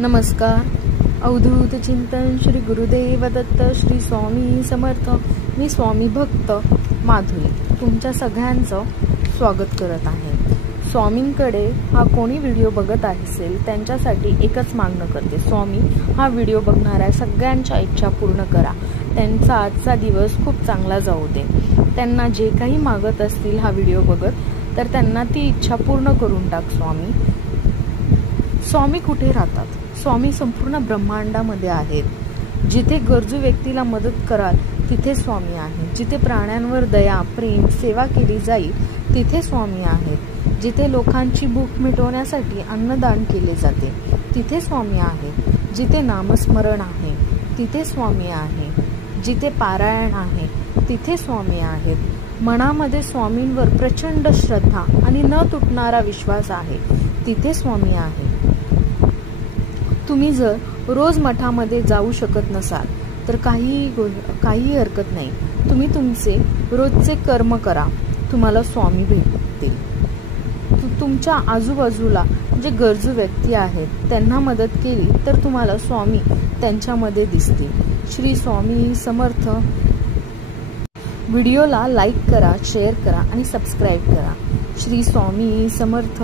नमस्कार. अवधूत चिंतन श्री गुरुदेव दत्त श्री स्वामी समर्थ. मी स्वामी भक्त माधुरी तुमच्या सगळ्यांचं स्वागत करत आहे. स्वामींकडे हा कोणी व्हिडिओ बघत असेल त्यांच्यासाठी एकच मागणं करते. स्वामी हा व्हिडिओ बघणाऱ्या सगळ्यांच्या इच्छा पूर्ण करा. त्यांचा आजचा दिवस खूप चांगला जाऊ दे. त्यांना जे काही मागत असतील हा व्हिडिओ बघत तर त्यांना ती इच्छा पूर्ण करून टाक. स्वामी कुठे राहतात? स्वामी संपूर्ण ब्रह्मांडामध्ये आहेत. जिथे गरजू व्यक्तीला मदत कराल तिथे स्वामी आहेत. जिथे प्राण्यांवर दया, प्रेम, सेवा केली जाईल तिथे स्वामी आहेत. जिथे लोकांची भूक मिटवण्यासाठी अन्नदान केले जाते तिथे स्वामी आहेत. जिथे नामस्मरण आहे तिथे स्वामी आहे. जिथे पारायण आहे तिथे स्वामी आहेत. मनामध्ये स्वामींवर प्रचंड श्रद्धा आणि न तुटणारा विश्वास आहे तिथे स्वामी आहे. तुम्ही जर रोज मठामध्ये जाऊ शकत नसाल तर काही हरकत नाही. तुम्ही तुमचे रोजचे कर्म करा, तुम्हाला स्वामी भेटतील. तुमच्या आजूबाजूला जे गरजू व्यक्ती आहेत त्यांना मदत केली तर तुम्हाला स्वामी त्यांच्यामध्ये दिसतील. श्री स्वामी समर्थ. व्हिडिओला लाईक करा, शेअर करा आणि सबस्क्राईब करा. श्री स्वामी समर्थ.